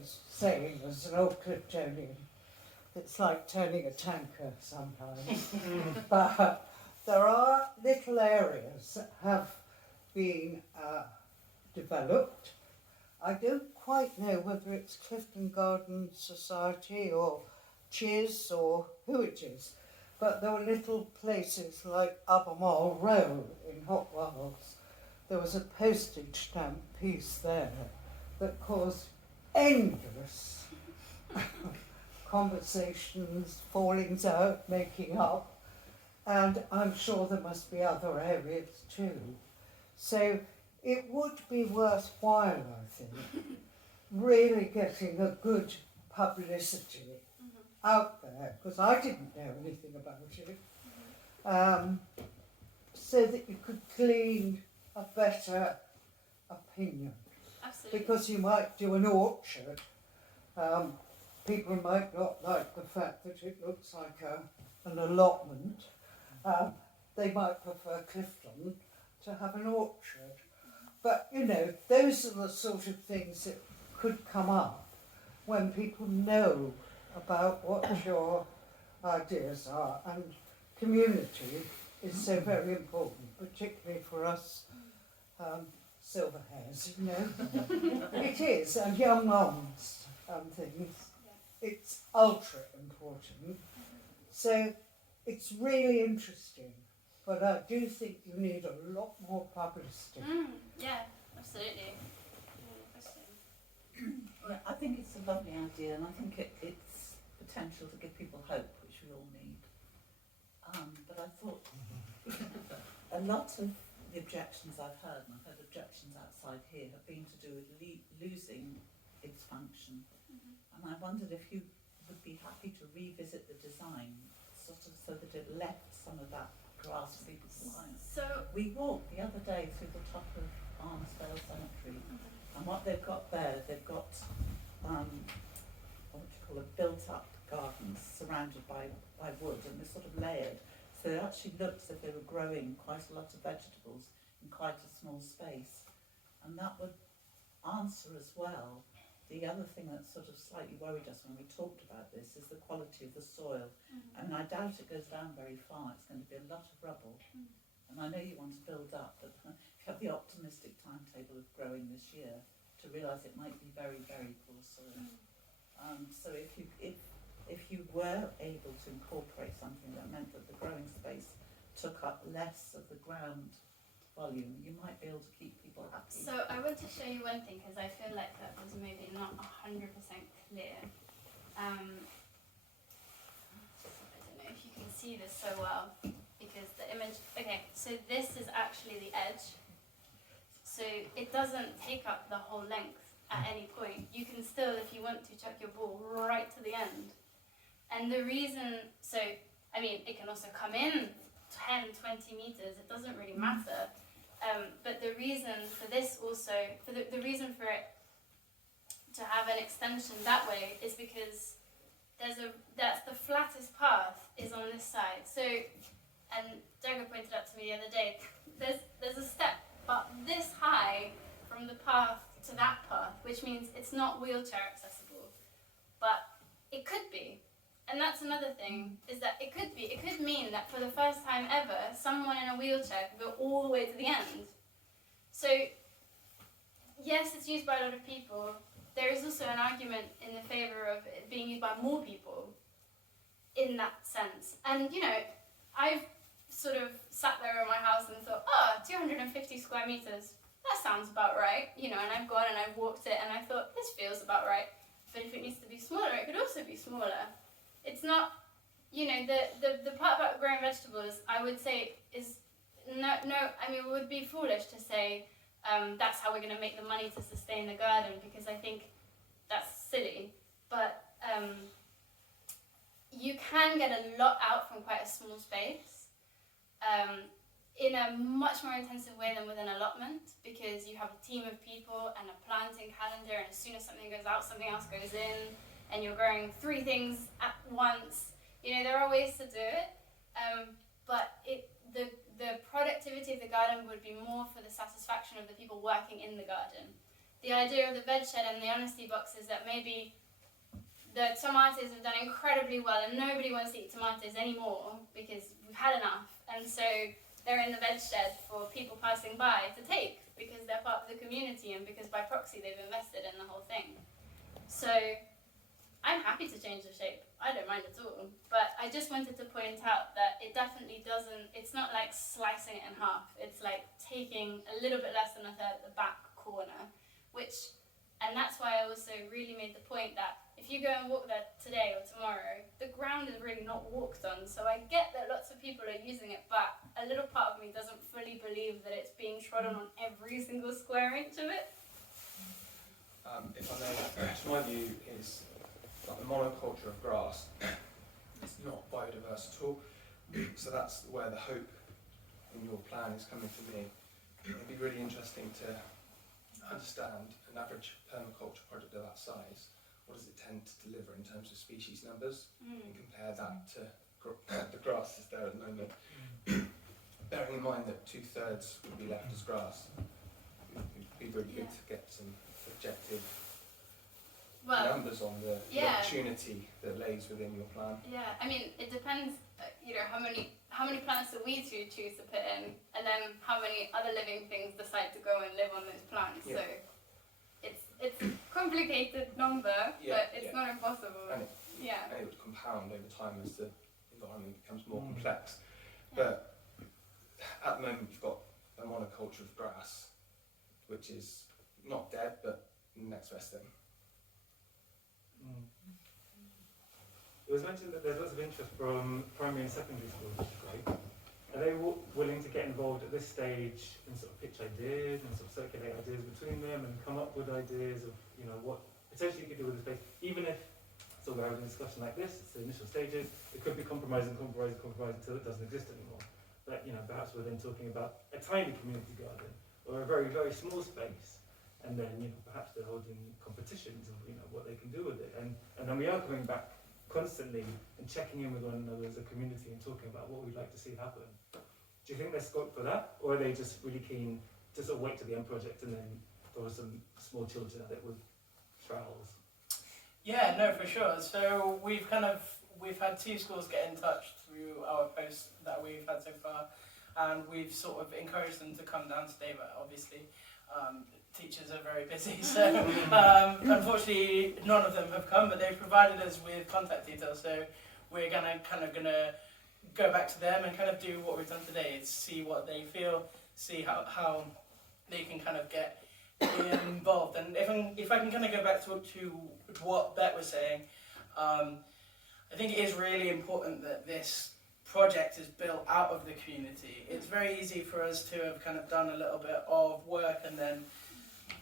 as an old Cliftonian. It's like turning a tanker sometimes. But there are little areas that have been developed. I don't quite know whether it's Clifton Garden Society or Chiz or who it is, but there were little places like Albemarle Row in Hot Wells. There was a postage stamp piece there that caused endless conversations, fallings out, making up, and I'm sure there must be other areas too. So it would be worthwhile, I think, really getting a good publicity out there, because I didn't know anything about it, so that you could glean a better opinion. Absolutely. Because you might do an orchard, people might not like the fact that it looks like an allotment. They might prefer Clifton, to have an orchard. But, you know, those are the sort of things that could come up when people know about what your ideas are. And community is so very important, particularly for us silver hairs, you know. It is, and young mums and things. It's ultra important. So it's really interesting. But I do think you need a lot more publicity. Yeah, absolutely. Well, I think it's a lovely idea, and I think it's potential to give people hope, which we all need. But I thought a lot of the objections I've heard, and I've heard objections outside here, have been to do with losing its function. And I wondered if you would be happy to revisit the design, sort of so that it left some of that grass for people's lives. So We walked the other day through the top of Armsdale Cemetery, and what they've got there, they've got what do you call it, built-up gardens surrounded by wood, and they're sort of layered. So it actually looks as if they were growing quite a lot of vegetables in quite a small space, and that would answer as well. The other thing that sort of slightly worried us when we talked about this is the quality of the soil. I mean, I doubt it goes down very far. It's going to be a lot of rubble. And I know you want to build up, but if you have the optimistic timetable of growing this year, to realise it might be very, very poor soil. So if you were able to incorporate something that meant that the growing space took up less of the ground volume, you might be able to keep people happy. So I want to show you one thing because I feel like that was maybe not 100% clear. I don't know if you can see this so well because the image. Okay, so this is actually the edge. So it doesn't take up the whole length at any point. You can still, if you want to, chuck your ball right to the end. And the reason, so I mean, it can also come in 10, 20 meters. It doesn't really matter. But the reason for this also, for the reason for it to have an extension that way is because that's the flattest path is on this side. So, and Jagger pointed out to me the other day, there's a step but this high from the path to that path, which means it's not wheelchair accessible, but it could be. And that's another thing, is that it could mean that for the first time ever, someone in a wheelchair could go all the way to the end. So, yes, it's used by a lot of people. There is also an argument in the favour of it being used by more people in that sense. And, you know, I've sort of sat there in my house and thought, 250 square metres, that sounds about right. You know, and I've gone and I've walked it and I thought, this feels about right. But if it needs to be smaller, it could also be smaller. It's not, you know, the part about growing vegetables, I would say, is no, I mean, it would be foolish to say that's how we're going to make the money to sustain the garden, because I think that's silly. But you can get a lot out from quite a small space in a much more intensive way than with an allotment, because you have a team of people and a planting calendar, and as soon as something goes out, something else goes in. And you're growing 3 things at once. You know, there are ways to do it, but the productivity of the garden would be more for the satisfaction of the people working in the garden. The idea of the veg shed and the honesty box is that maybe the tomatoes have done incredibly well and nobody wants to eat tomatoes anymore because we've had enough, and so they're in the veg shed for people passing by to take because they're part of the community and because by proxy they've invested in the whole thing. So I'm happy to change the shape. I don't mind at all. But I just wanted to point out that it definitely doesn't, it's not like slicing it in half. It's like taking a little bit less than a third at the back corner, and that's why I also really made the point that if you go and walk there today or tomorrow, the ground is really not walked on. So I get that lots of people are using it, but a little part of me doesn't fully believe that it's being trodden on every single square inch of it. If I may, my view is like the monoculture of grass is not biodiverse at all. So that's where the hope in your plan is coming to me. It'd be really interesting to understand an average permaculture project of that size. What does it tend to deliver in terms of species numbers, and compare that to the grasses there at the moment. bearing in mind that 2/3 would be left as grass, it'd be really good to get some objective numbers on the opportunity that lays within your plan. Yeah, I mean, it depends, how many plants do we two choose to put in, and then how many other living things decide to go and live on those plants. Yeah. So it's a complicated number, but it's not impossible. And it would compound over time as the environment becomes more complex. But at the moment, you've got a monoculture of grass, which is not dead, but next best thing. It was mentioned that there's lots of interest from primary and secondary schools, which is great. Are they willing to get involved at this stage and sort of pitch ideas and sort of circulate ideas between them and come up with ideas of, what potentially you could do with the space, even if, so we're having a discussion like this, it's the initial stages, it could be compromising until it doesn't exist anymore. But, perhaps we're then talking about a tiny community garden or a very, very small space. And then, perhaps they're holding competitions of, what they can do with it. And then we are coming back constantly and checking in with one another as a community and talking about what we'd like to see happen. Do you think there's scope for that? Or are they just really keen to sort of wait to the end project and then throw some small children at it with trowels? Yeah, no, for sure. So we've had 2 schools get in touch through our posts that we've had so far, and we've sort of encouraged them to come down today, but obviously teachers are very busy, so unfortunately none of them have come, but they've provided us with contact details, so we're gonna go back to them and kind of do what we've done today, is see what they feel, see how they can kind of get involved. And if I can kind of go back to what Bet was saying, I think it is really important that this project is built out of the community. It's very easy for us to have kind of done a little bit of work and then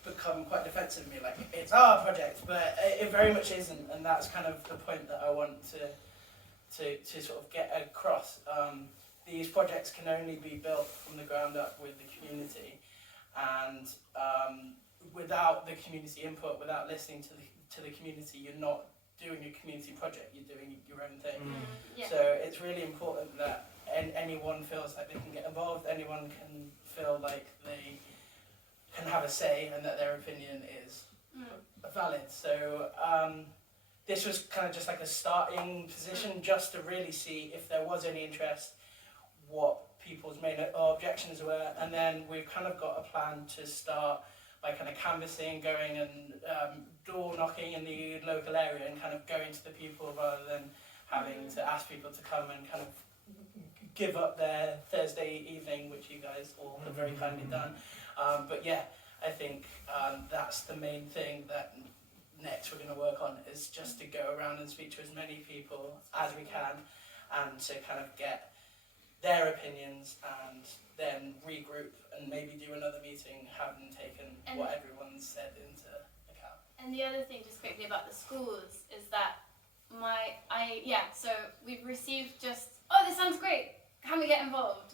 become quite defensive and be like, it's our project, but it very much isn't, and that's kind of the point that I want to sort of get across. These projects can only be built from the ground up with the community, and without the community input, without listening to the community, you're not doing a community project, you're doing your own thing. So it's really important that anyone feels like they can get involved, anyone can feel like they can have a say and that their opinion is valid. So this was kind of just like a starting position, just to really see if there was any interest, what people's main objections were, and then we've kind of got a plan to start by kind of canvassing, going and door knocking in the local area and kind of going to the people rather than having to ask people to come and kind of give up their Thursday evening, which you guys all have very kindly done. But yeah, I think that's the main thing that next we're going to work on, is just to go around and speak to as many people as we can and to kind of get their opinions and then regroup and maybe do another meeting having taken what everyone's said into account. And the other thing, just quickly about the schools, is that so we've received just, this sounds great, can we get involved?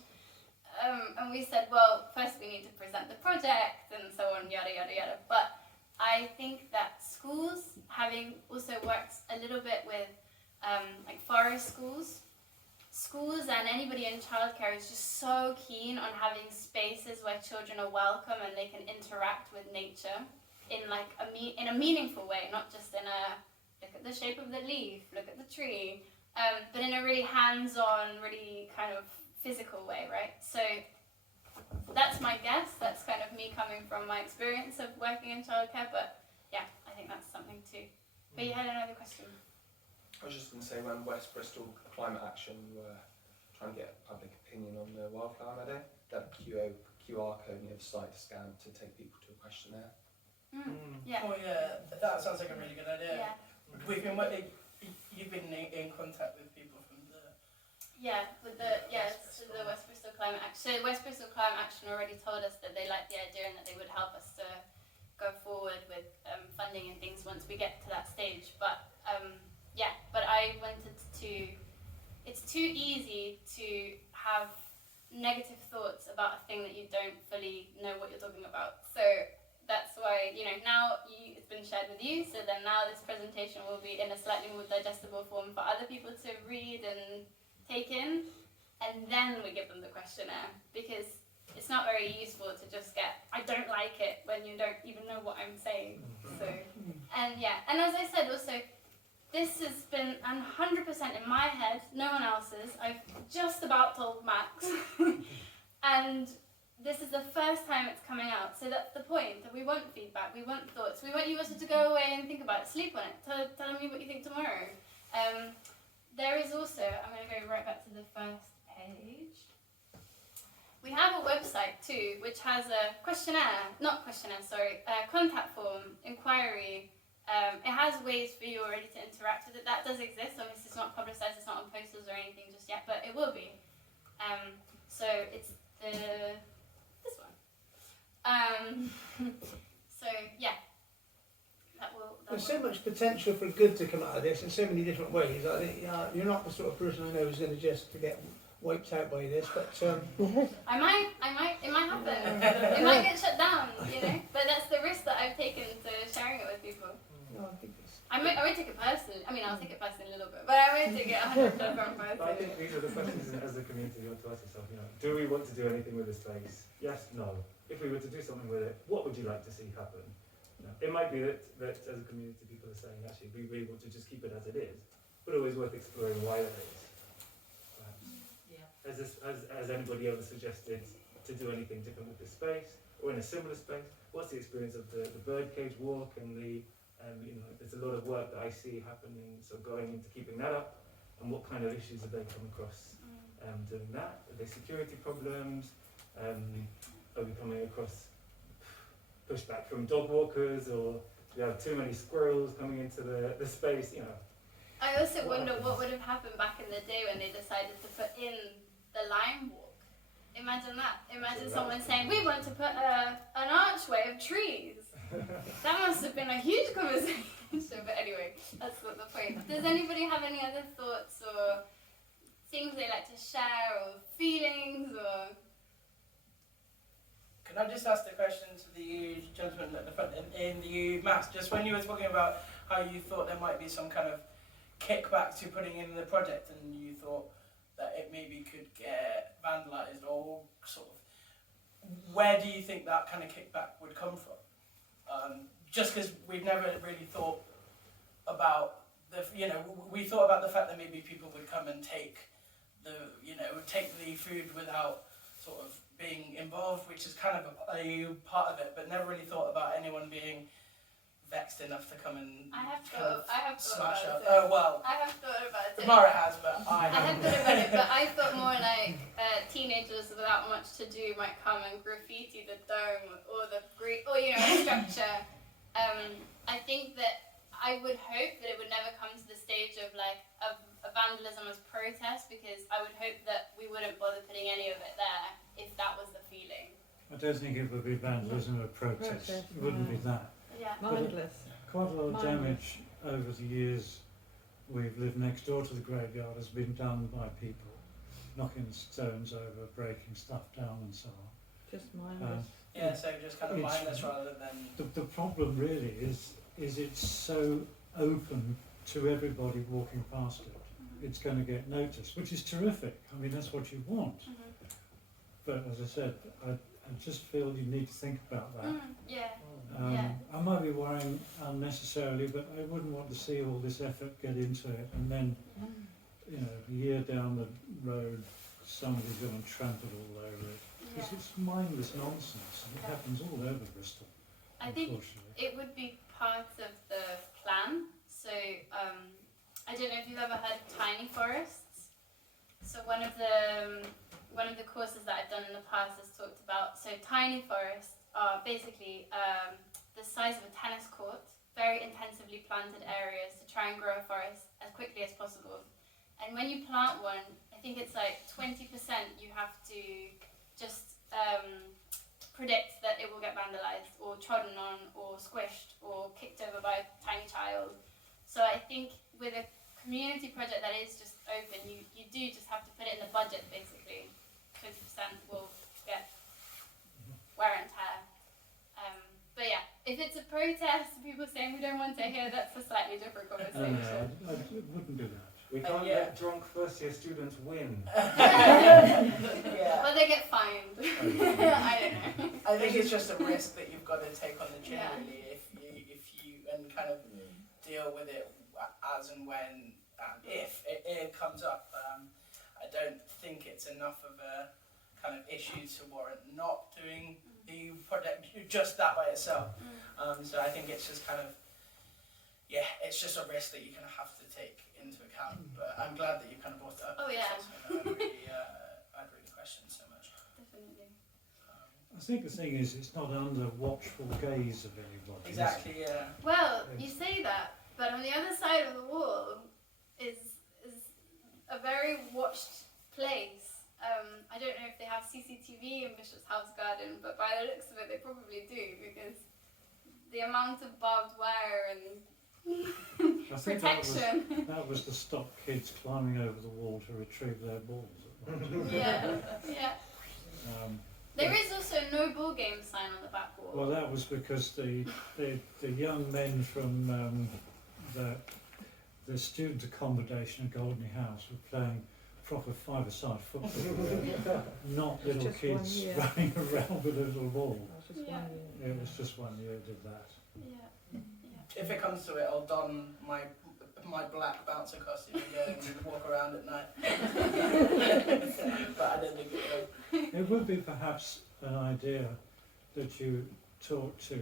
And we said, well, first we need to present the project and so on, yada, yada, yada. But I think that schools, having also worked a little bit with like forest schools and anybody in childcare is just so keen on having spaces where children are welcome and they can interact with nature in like in a meaningful way, not just in a look at the shape of the leaf, look at the tree, but in a really hands-on, really kind of physical way, right? So that's my guess. That's kind of me coming from my experience of working in childcare, but yeah, I think that's something too. But you had another question. I was just going to say, when West Bristol Climate Action were trying to get public opinion on the wildflower meadow, that QR code near the site to scan to take people to a questionnaire. Yeah. Oh yeah, that sounds like a really good idea. Yeah. You've been in contact with people from the... With the West Bristol Climate Action. So West Bristol Climate Action already told us that they liked the idea and that they would help us to go forward with funding and things once we get to that stage. But I wanted to... It's too easy to have negative thoughts about a thing that you don't fully know what you're talking about. So that's why, now it's been shared with you, so then now this presentation will be in a slightly more digestible form for other people to read and take in. and then we give them the questionnaire, because it's not very useful to just get, I don't like it, when you don't even know what I'm saying. So, and yeah, and as I said also, this has been 100% in my head, no one else's. I've just about told Max. And this is the first time it's coming out, so that's the point, that we want feedback, we want thoughts, we want you also to go away and think about it, sleep on it, tell me what you think tomorrow. There is also, I'm going to go right back to the first page. We have a website too, which has a contact form, inquiry. It has ways for you already to interact with it. That does exist. Obviously, it's not publicised, it's not on posters or anything just yet, but it will be. So it's this one. So yeah, There's so much potential for good to come out of this in so many different ways. I think you're not the sort of person I know who's going to just get wiped out by this, but I might, it might happen. It might get shut down, you know. But that's the risk that I've taken to sharing it with people. no, I think it's, I won't take it personally. I mean, I'll take it personally a little bit, but I won't take it 100% But I think personally. these are the questions as a community you want to ask yourself, you know, do we want to do anything with this place? Yes, no. If we were to do something with it, what would you like to see happen? You know, it might be that as a community people are saying, actually, we really want to just keep it as it is, but always worth exploring why that is. Perhaps. Yeah. Has anybody ever suggested to do anything different with this space, or in a similar space? What's the experience of the birdcage walk and the you know, there's a lot of work that I see happening, so going into keeping that up, and what kind of issues have they come across doing that? Are there security problems? Are we coming across pushback from dog walkers, or do we have too many squirrels coming into the space? You know. I also wonder what would have happened back in the day when they decided to put in the lime walk. Imagine that. Imagine someone saying, we want to put an archway of trees. That must have been a huge conversation. But anyway, that's not the point. Does anybody have any other thoughts or things they like to share, or feelings, or... Can I just ask the question to the gentleman at the front, in the Max, just when you were talking about how you thought there might be some kind of kickback to putting in the project, and you thought that it maybe could get vandalised, or sort of, where do you think that kind of kickback would come from? Just because we've never really thought about we thought about the fact that maybe people would come and take the food without sort of being involved, which is kind of a part of it, but never really thought about anyone being vexed enough to come and I have thought smash about up. it. Oh well, I have thought about it. Mara has, but I I have haven't. thought about it, but I thought more like teenagers without much to do might come and graffiti the dome or the structure. I think that I would hope that it would never come to the stage of a vandalism as protest, because I would hope that we wouldn't bother putting any of it there if that was the feeling. I don't think it would be vandalism or protest. It wouldn't be that. Yeah. Mindless. Quite a lot of Mindless. damage over the years we've lived next door to the graveyard has been done by people, knocking stones over, breaking stuff down and so on. Just mindless. Yeah, so just kind of It's- mindless rather than. The problem really is it's so open to everybody walking past it. It's going to get noticed, which is terrific. I mean, that's what you want. But as I said, I just feel you need to think about that. Yeah. Yeah. I might be worrying unnecessarily, but I wouldn't want to see all this effort get into it, and then, a year down the road, somebody's going to trample all over it. Because it's mindless nonsense, and it happens all over Bristol, I think unfortunately. it would be part of the plan. So I don't know if you've ever heard of tiny forests. So one of the courses that I've done in the past has talked about, so tiny forests are basically the size of a tennis court, very intensively planted areas to try and grow a forest as quickly as possible. And when you plant one, I think it's like 20% you have to just predict that it will get vandalised or trodden on or squished or kicked over by a tiny child. So I think with a community project that is just open, you do just have to put it in the budget basically. 20% will get wear and tear. But yeah, if it's a protest, people saying we don't want to hear, that's a slightly different conversation. I wouldn't do that. We can't yeah. let drunk first year students win. Yeah. But they get fined. I don't know. I think it's just a risk that you've got to take on the chin, Yeah. really, if you and kind of deal with it as and when if it comes up. I don't think it's enough of a kind of issue to warrant not doing the project just that by itself. So I think it's just kind of, yeah, it's just a risk that you're going to have to take into account. But I'm glad that you kind of brought it up. Oh, yeah. It's something that I'd really questioned so much. Definitely. I think the thing is, it's not under watchful gaze of anybody. is it? Exactly, yeah. Well, you say that, but on the other side of the wall is a very watched place. I don't know if they have CCTV in Bishop's House Garden, but by the looks of it, they probably do, because the amount of barbed wire and I think protection. that was to stop kids climbing over the wall to retrieve their balls. At one time. Yeah, yeah. Um, There is also no ball game sign on the back wall. Well, that was because the young men from the student accommodation at Goldney House were playing proper five-a-side football, not little Just kids 1 year. running around with a little ball. Just Yeah. 1 year. It was just 1 year did that. Yeah. If it comes to it, I'll don my black bouncer costume and go and walk around at night. But I don't think it will. It would be perhaps an idea that you talk to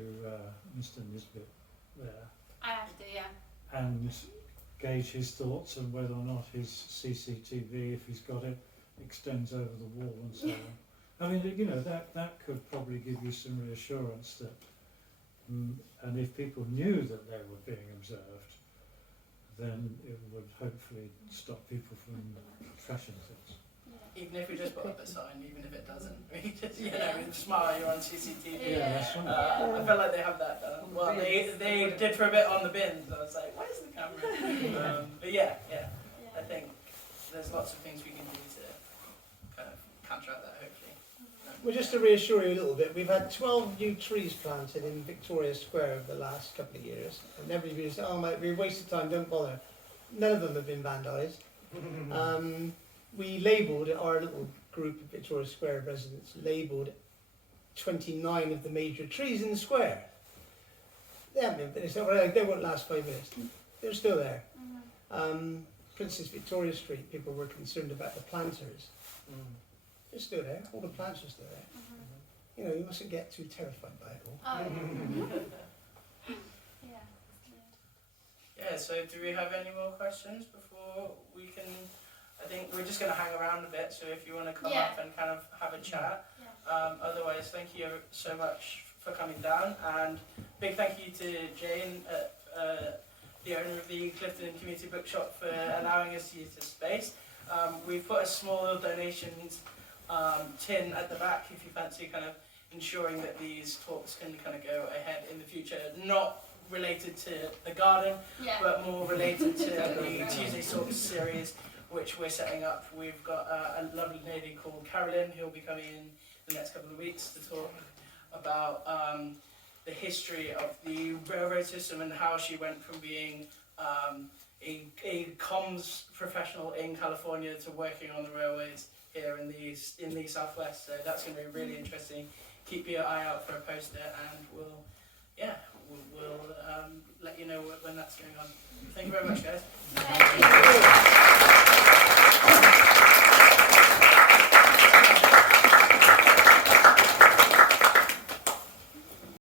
Mr. Nisbet there I have to, yeah. and gauge his thoughts on whether or not his CCTV, if he's got it, extends over the wall and so on. I mean, you know, that could probably give you some reassurance that, and if people knew that they were being observed, then it would hopefully stop people from trashing things. Even if we just put up a sign, even if it doesn't, we just, you know, we smile, you're on CCTV. Yeah, that's right. I feel like they have that done. Well, they did for a bit on the bins. I was like, where's the camera? But yeah, I think there's lots of things we can do to kind of counteract that, hopefully. Well, just to reassure you a little bit, we've had 12 new trees planted in Victoria Square over the last couple of years. And everybody said, oh, mate, it'd be a waste of time, don't bother. None of them have been vandalised. We labelled, our little group of Victoria Square residents labelled 29 of the major trees in the square. They haven't been finished, they won't last 5 minutes. They're still there. Princess Victoria Street, people were concerned about the planters. They're still there, all the plants are still there. You know, you mustn't get too terrified by it all. Oh. Yeah. Yeah, so do we have any more questions before we can... I think we're just going to hang around a bit, so if you want to come up and kind of have a chat. Otherwise, thank you so much for coming down, and big thank you to Jane, the owner of the Clifton Community Bookshop, for allowing us to use this space. We've put a small little donations tin at the back if you fancy kind of ensuring that these talks can kind of go ahead in the future, not related to the garden, but more related to the Tuesday Talks series, which we're setting up. We've got a lovely lady called Carolyn who will be coming in the next couple of weeks to talk about the history of the railroad system and how she went from being a comms professional in California to working on the railways here in the Southwest. So that's going to be really interesting. Keep your eye out for a poster, and we'll let you know when that's going on. Thank you very much, guys. Thank you.